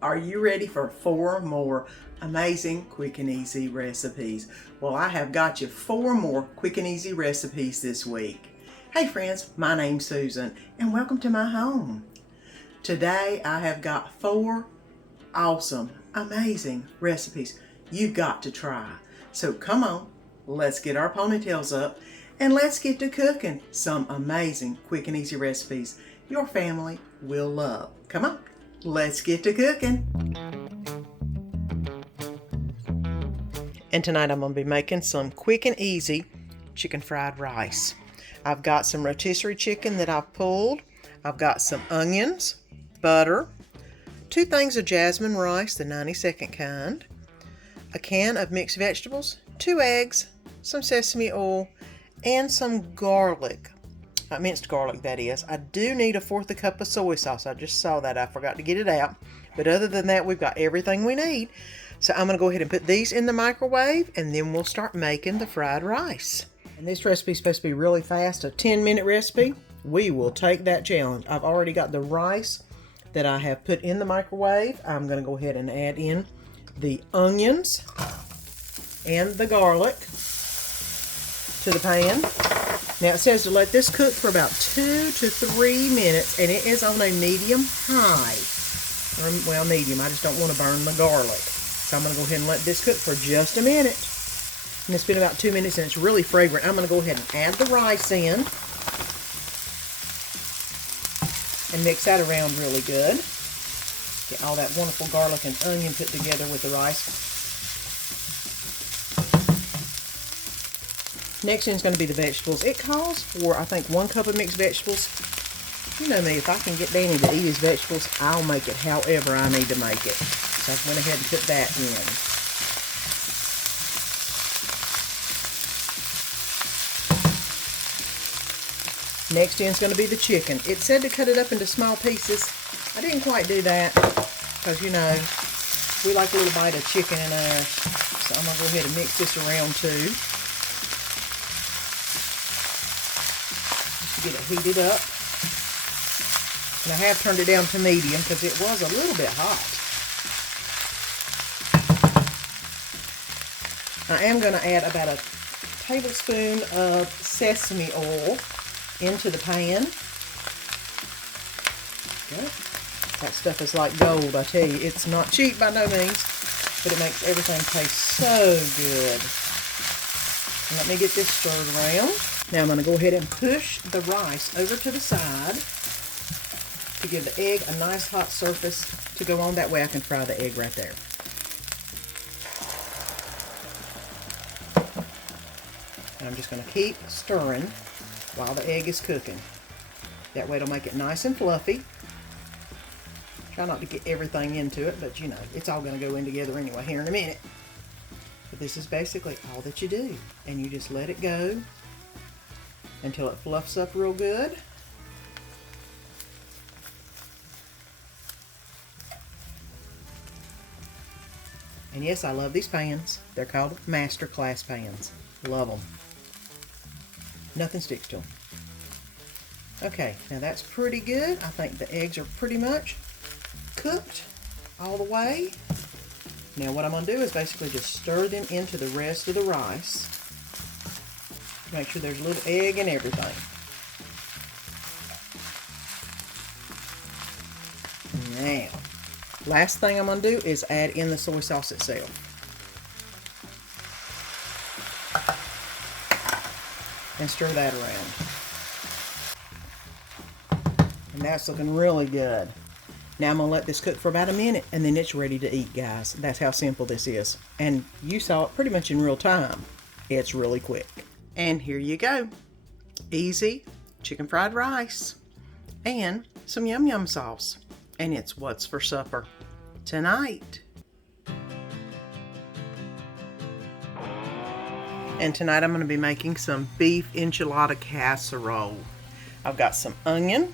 Are you ready for 4 more amazing quick and easy recipes? Well, I have got you 4 more quick and easy recipes this week. Hey friends, my name's Susan and welcome to my home. Today I have got 4 awesome, amazing recipes you've got to try. So come on, let's get our ponytails up and let's get to cooking some amazing quick and easy recipes your family will love. Come on, let's get to cooking. And tonight I'm going to be making some quick and easy chicken fried rice. I've got some rotisserie chicken that I've pulled. I've got some onions, butter, 2 things of jasmine rice, the 90-second kind, a can of mixed vegetables, 2 eggs, some sesame oil, and some garlic. Minced garlic, that is. I do need 1/4 cup of soy sauce. I just saw that. I forgot to get it out. But other than that, we've got everything we need. So I'm going to go ahead and put these in the microwave, and then we'll start making the fried rice. And this recipe is supposed to be really fast, a 10-minute recipe. We will take that challenge. I've already got the rice that I have put in the microwave. I'm going to go ahead and add in the onions and the garlic to the pan. Now it says to let this cook for about 2 to 3 minutes, and it is on a medium high. Well, medium. I just don't want to burn the garlic. So I'm going to go ahead and let this cook for just a minute. And it's been about 2 minutes and it's really fragrant. I'm going to go ahead and add the rice in and mix that around really good. Get all that wonderful garlic and onion put together with the rice. Next is going to be the vegetables. It calls for, I think, 1 cup of mixed vegetables. You know me, if I can get Danny to eat his vegetables, I'll make it however I need to make it. So I went ahead and put that in. Next in is going to be the chicken. It said to cut it up into small pieces. I didn't quite do that because, you know, we like a little bite of chicken in ours. So I'm going to go ahead and mix this around too. Get it heated up. And I have turned it down to medium because it was a little bit hot. I am going to add about a tablespoon of sesame oil into the pan. Okay. That stuff is like gold, I tell you. It's not cheap by no means, but it makes everything taste so good. And let me get this stirred around. Now I'm going to go ahead and push the rice over to the side to give the egg a nice hot surface to go on. That way I can fry the egg right there. And I'm just going to keep stirring while the egg is cooking. That way it'll make it nice and fluffy. Try not to get everything into it, but you know, it's all going to go in together anyway here in a minute. But this is basically all that you do. And you just let it go until it fluffs up real good. And yes, I love these pans. They're called Masterclass pans. Love them. Nothing sticks to them. Okay, now that's pretty good. I think the eggs are pretty much cooked all the way. Now what I'm going to do is basically just stir them into the rest of the rice. Make sure there's a little egg and everything. Now, last thing I'm going to do is add in the soy sauce itself. And stir that around. And that's looking really good. Now I'm going to let this cook for about a minute and then it's ready to eat, guys. That's how simple this is. And you saw it pretty much in real time. It's really quick. And here you go. Easy chicken fried rice and some yum yum sauce. And it's what's for supper tonight. And tonight I'm going to be making some beef enchilada casserole. I've got some onion,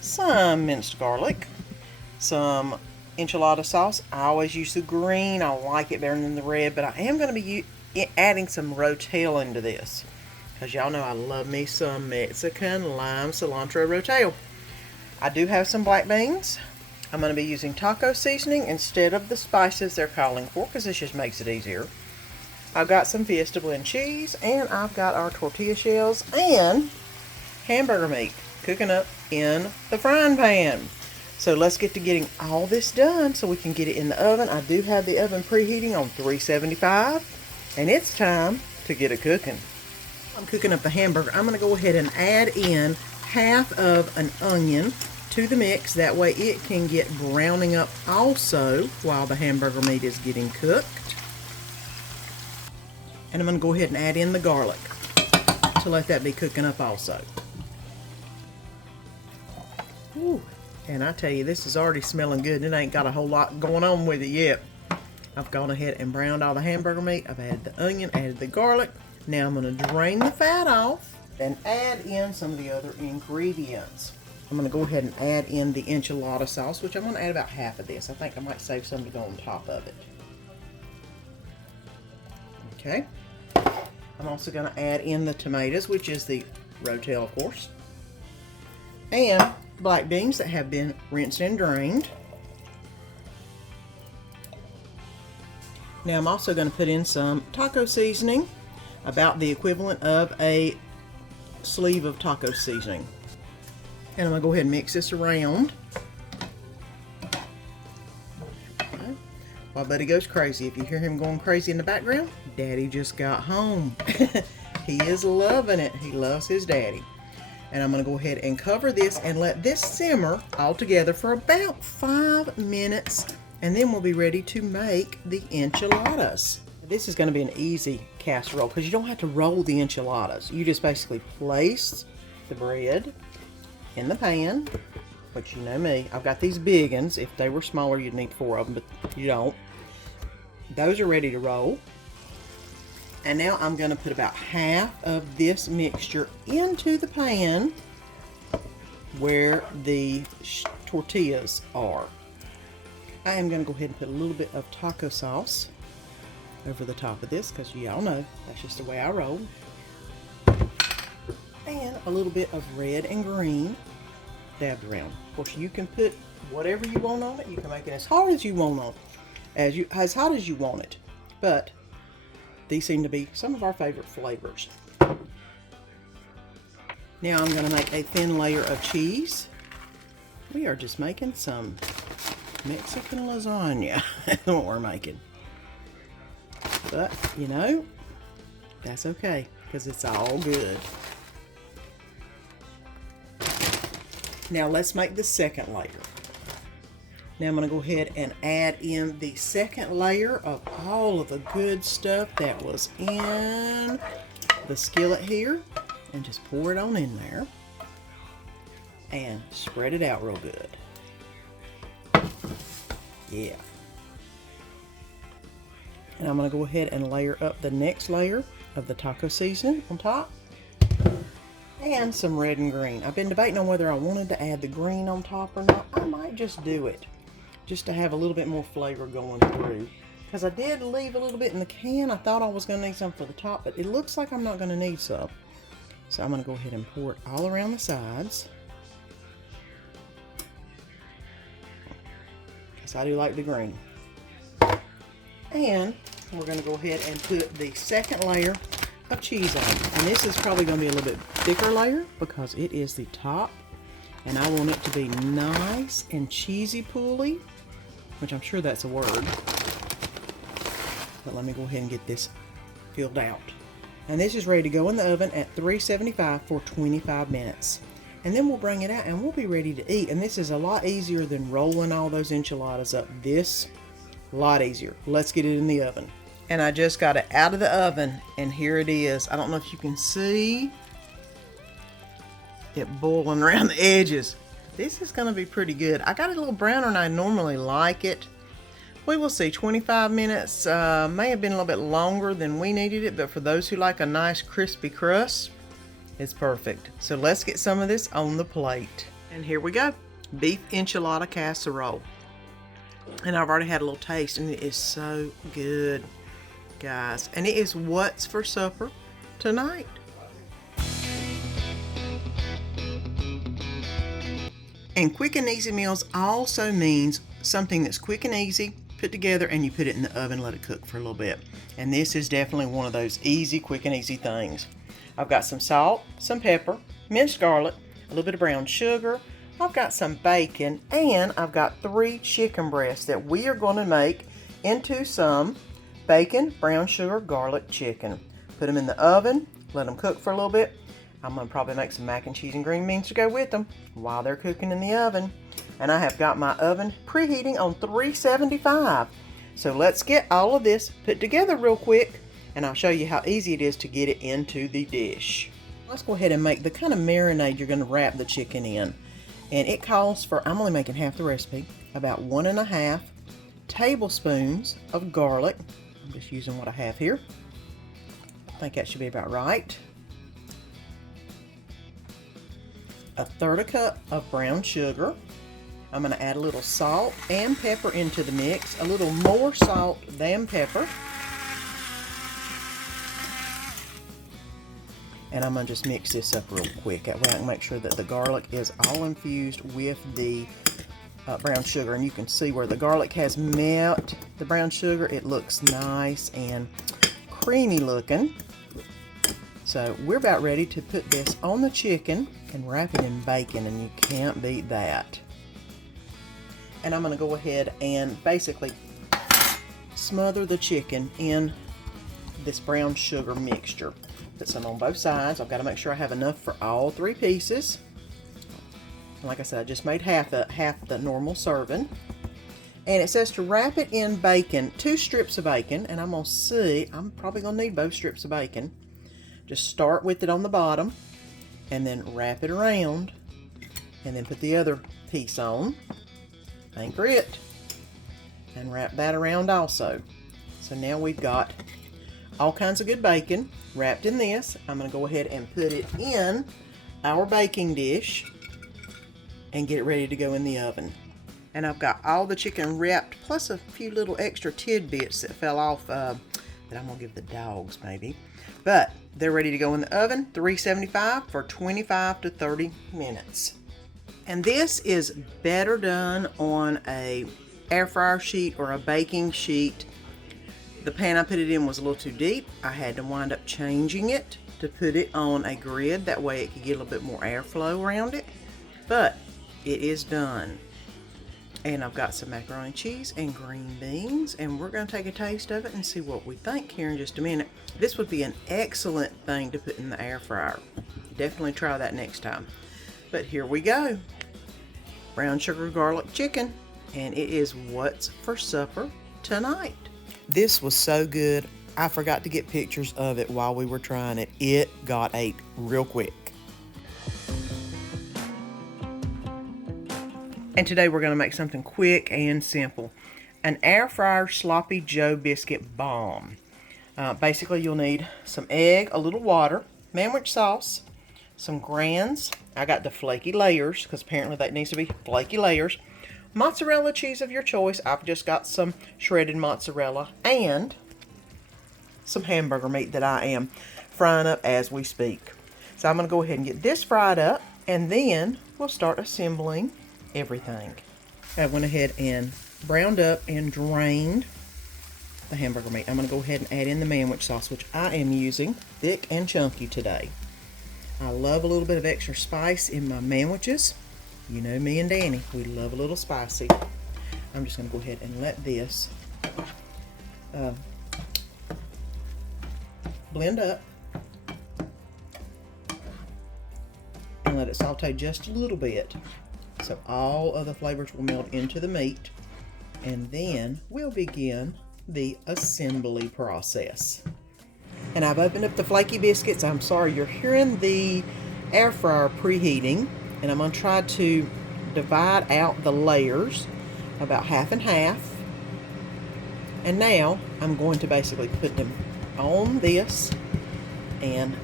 some minced garlic, some enchilada sauce. I always use the green. I like it better than the red, but I am going to be adding some rotel into this. Because y'all know I love me some Mexican lime cilantro rotel. I do have some black beans, I'm going to be using taco seasoning instead of the spices they're calling for, because this just makes it easier. I've got some Fiesta blend cheese, and I've got our tortilla shells and hamburger meat cooking up in the frying pan. So let's get to getting all this done so we can get it in the oven. I do have the oven preheating on 375, and it's time to get it cooking. I'm cooking up the hamburger. I'm going to go ahead and add in half of an onion to the mix. That way it can get browning up also while the hamburger meat is getting cooked. And I'm going to go ahead and add in the garlic to let that be cooking up also. Ooh, and I tell you, this is already smelling good. It ain't got a whole lot going on with it yet. I've gone ahead and browned all the hamburger meat. I've added the onion, added the garlic. Now I'm going to drain the fat off and add in some of the other ingredients. I'm going to go ahead and add in the enchilada sauce, which I'm going to add about half of this. I think I might save some to go on top of it. Okay. I'm also going to add in the tomatoes, which is the rotel, of course, and black beans that have been rinsed and drained. Now I'm also going to put in some taco seasoning, about the equivalent of a sleeve of taco seasoning. And I'm going to go ahead and mix this around. Okay. While Buddy goes crazy. If you hear him going crazy in the background, Daddy just got home. He is loving it. He loves his daddy. And I'm going to go ahead and cover this and let this simmer all together for about 5 minutes. And then we'll be ready to make the enchiladas. This is going to be an easy casserole because you don't have to roll the enchiladas. You just basically place the bread in the pan, which you know me. I've got these big ones. If they were smaller, you'd need 4 of them, but you don't. Those are ready to roll. And now I'm going to put about half of this mixture into the pan where the tortillas are. I am going to go ahead and put a little bit of taco sauce over the top of this because y'all know that's just the way I roll. And a little bit of red and green dabbed around. Of course, you can put whatever you want on it. You can make it as hard as you want on it, as hot as you want it. But these seem to be some of our favorite flavors. Now I'm going to make a thin layer of cheese. We are just making some Mexican lasagna. That's what we're making. But, you know, that's okay because it's all good. Now let's make the second layer. Now I'm going to go ahead and add in the second layer of all of the good stuff that was in the skillet here. And just pour it on in there. And spread it out real good. Yeah. And I'm going to go ahead and layer up the next layer of the taco seasoning on top. And some red and green. I've been debating on whether I wanted to add the green on top or not. I might just do it. Just to have a little bit more flavor going through. Because I did leave a little bit in the can. I thought I was going to need some for the top. But it looks like I'm not going to need some. So I'm going to go ahead and pour it all around the sides. Because I do like the green. And we're going to go ahead and put the second layer of cheese on. And this is probably going to be a little bit thicker layer because it is the top. And I want it to be nice and cheesy pooly, which I'm sure that's a word. But let me go ahead and get this filled out. And this is ready to go in the oven at 375 for 25 minutes. And then we'll bring it out and we'll be ready to eat. And this is a lot easier than rolling all those enchiladas up. This, a lot easier. Let's get it in the oven. And I just got it out of the oven and here it is. I don't know if you can see it boiling around the edges. This is going to be pretty good. I got it a little browner than I normally like it. We will see. 25 minutes may have been a little bit longer than we needed it, but for those who like a nice crispy crust, it's perfect. So let's get some of this on the plate. And here we go. Beef enchilada casserole. And I've already had a little taste and it is so good, guys. And it is what's for supper tonight. And quick and easy meals also means something that's quick and easy, put together, and you put it in the oven, let it cook for a little bit. And this is definitely one of those easy, quick and easy things. I've got some salt, some pepper, minced garlic, a little bit of brown sugar. I've got some bacon, and I've got 3 chicken breasts that we are going to make into some bacon, brown sugar, garlic chicken. Put them in the oven, let them cook for a little bit. I'm going to probably make some mac and cheese and green beans to go with them while they're cooking in the oven. And I have got my oven preheating on 375. So let's get all of this put together real quick, and I'll show you how easy it is to get it into the dish. Let's go ahead and make the kind of marinade you're going to wrap the chicken in. And it calls for, I'm only making half the recipe, about 1.5 tablespoons of garlic. I'm just using what I have here. I think that should be about right. 1/3 cup of brown sugar. I'm going to add a little salt and pepper into the mix, a little more salt than pepper. And I'm going to just mix this up real quick. That way I can make sure that the garlic is all infused with the brown sugar. And you can see where the garlic has met the brown sugar. It looks nice and creamy looking. So we're about ready to put this on the chicken and wrap it in bacon, and you can't beat that. And I'm going to go ahead and basically smother the chicken in this brown sugar mixture. Put some on both sides. I've got to make sure I have enough for all 3 pieces. And like I said, I just made half the normal serving. And it says to wrap it in bacon, 2 strips of bacon, and I'm going to see, I'm probably going to need both strips of bacon. Just start with it on the bottom and then wrap it around and then put the other piece on, anchor it, and wrap that around also. So now we've got all kinds of good bacon wrapped in this. I'm going to go ahead and put it in our baking dish and get it ready to go in the oven. And I've got all the chicken wrapped, plus a few little extra tidbits that fell off that I'm going to give the dogs maybe. But they're ready to go in the oven, 375 for 25 to 30 minutes. And this is better done on a air fryer sheet or a baking sheet. The pan I put it in was a little too deep. I had to wind up changing it to put it on a grid. That way it could get a little bit more airflow around it. But it is done. And I've got some macaroni and cheese and green beans, and we're going to take a taste of it and see what we think here in just a minute. This would be an excellent thing to put in the air fryer. Definitely try that next time. But here we go. Brown sugar garlic chicken, and it is what's for supper tonight. This was so good. I forgot to get pictures of it while we were trying it. It got ate real quick. And today we're going to make something quick and simple. An air fryer sloppy Joe biscuit bomb. Basically you'll need some egg, a little water, manwich sauce, some grands. I got the flaky layers because apparently that needs to be flaky layers. Mozzarella cheese of your choice. I've just got some shredded mozzarella and some hamburger meat that I am frying up as we speak. So I'm going to go ahead and get this fried up, and then we'll start assembling everything. I went ahead and browned up and drained the hamburger meat. I'm going to go ahead and add in the manwich sauce, which I am using thick and chunky today. I love a little bit of extra spice in my manwiches. You know me and Danny, we love a little spicy. I'm just going to go ahead and let this blend up and let it saute just a little bit, so all of the flavors will meld into the meat, and then we'll begin the assembly process. And I've opened up the flaky biscuits. I'm sorry, you're hearing the air fryer preheating, and I'm going to try to divide out the layers about half and half. And now I'm going to basically put them on this and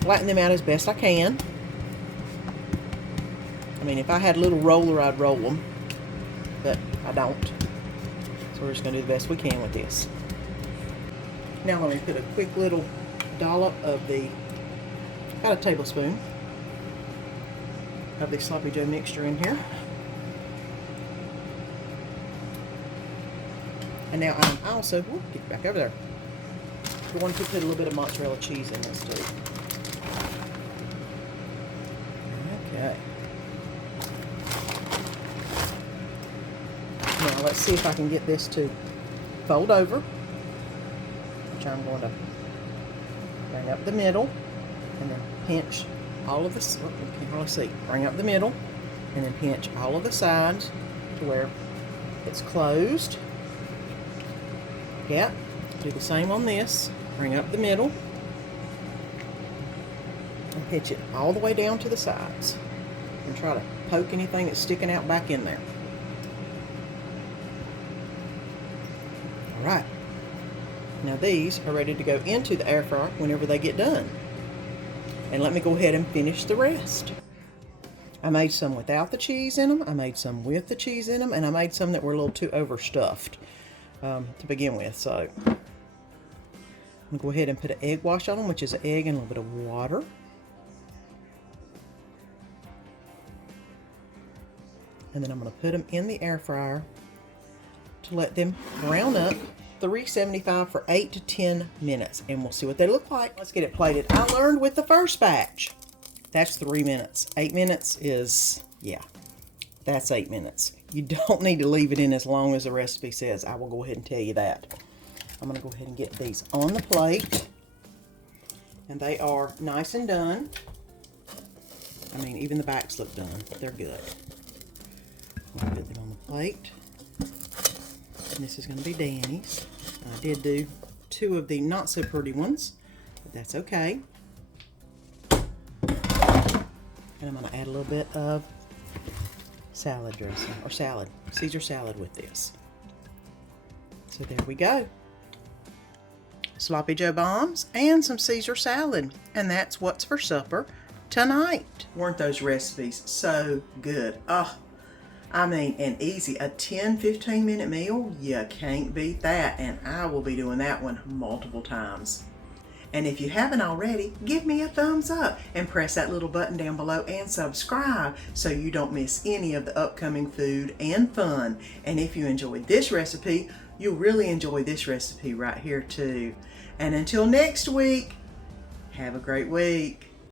flatten them out as best I can. I mean, if I had a little roller, I'd roll them, but I don't. So we're just going to do the best we can with this. Now let me put a quick little dollop of about a tablespoon of the sloppy Joe mixture in here. And now I'm also, get back over there, going to put a little bit of mozzarella cheese in this too. Okay. Now let's see if I can get this to fold over, which I'm going to bring up the middle and then pinch all of this. Oh, you can't hardly see. Bring up the middle and then pinch all of the sides to where it's closed. Yep. Do the same on this. Bring up the middle and pinch it all the way down to the sides and try to poke anything that's sticking out back in there. Alright, now these are ready to go into the air fryer whenever they get done. And let me go ahead and finish the rest. I made some without the cheese in them, I made some with the cheese in them, and I made some that were a little too overstuffed to begin with. So I'm going to go ahead and put an egg wash on them, which is an egg and a little bit of water. And then I'm going to put them in the air fryer to let them brown up, 375 for 8 to 10 minutes, and we'll see what they look like. Let's get it plated. I learned with the first batch, that's 3 minutes. 8 minutes is, yeah, that's 8 minutes. You don't need to leave it in as long as the recipe says. I will go ahead and tell you that. I'm going to go ahead and get these on the plate, and they are nice and done. I mean, even the backs look done. They're good. I'm going to put them on the plate. And this is going to be Danny's. I did do 2 of the not so pretty ones, but that's okay. And I'm going to add a little bit of salad dressing, or salad, Caesar salad with this. So there we go. Sloppy Joe bombs and some Caesar salad. And that's what's for supper tonight. Weren't those recipes so good? Oh, I mean, and easy. A 10-15 minute meal, you can't beat that. And I will be doing that one multiple times. And if you haven't already, give me a thumbs up and press that little button down below and subscribe so you don't miss any of the upcoming food and fun. And if you enjoyed this recipe, you'll really enjoy this recipe right here too. And until next week, have a great week.